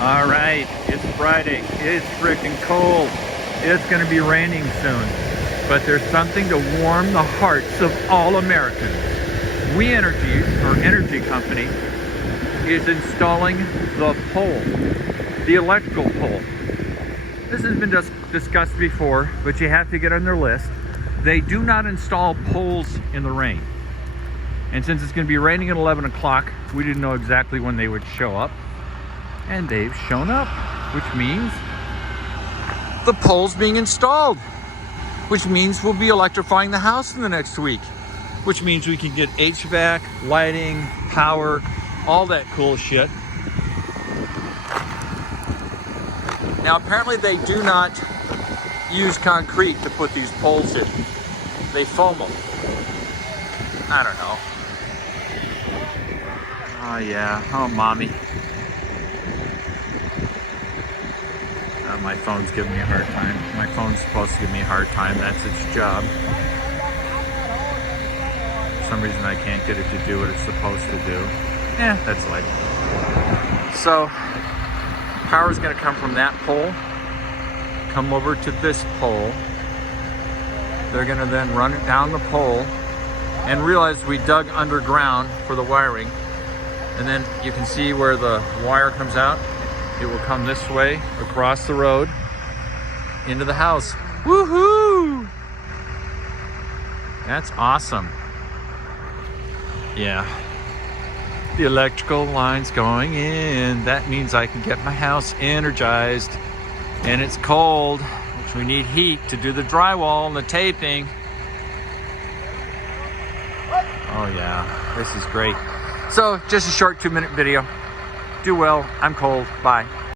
All right, it's Friday. It's freaking cold. It's going to be raining soon. But there's something to warm the hearts of all Americans. We Energies, our energy company, is installing the pole, the electrical pole. This has been discussed before, but you have to get on their list. They do not install poles in the rain. And since it's going to be raining at 11 o'clock, we didn't know exactly when they would show up. And they've shown up, which means the pole's being installed, which means we'll be electrifying the house in the next week, which means we can get HVAC, lighting, power, all that cool shit. Now, apparently they do not use concrete to put these poles in. They foam them. I don't know. Oh yeah, oh mommy. My phone's giving me a hard time. My phone's supposed to give me a hard time. That's its job. For some reason I can't get it to do what it's supposed to do. Yeah, that's life. So, power is going to come from that pole, come over to this pole. They're going to then run it down the pole and realize we dug underground for the wiring. And then you can see where the wire comes out. It will come this way, across the road, into the house. Woohoo! That's awesome. Yeah. The electrical line's going in. That means I can get my house energized. And it's cold, which we need heat to do the drywall and the taping. Oh yeah, this is great. So, just a short 2-minute video. Do well. I'm cold. Bye.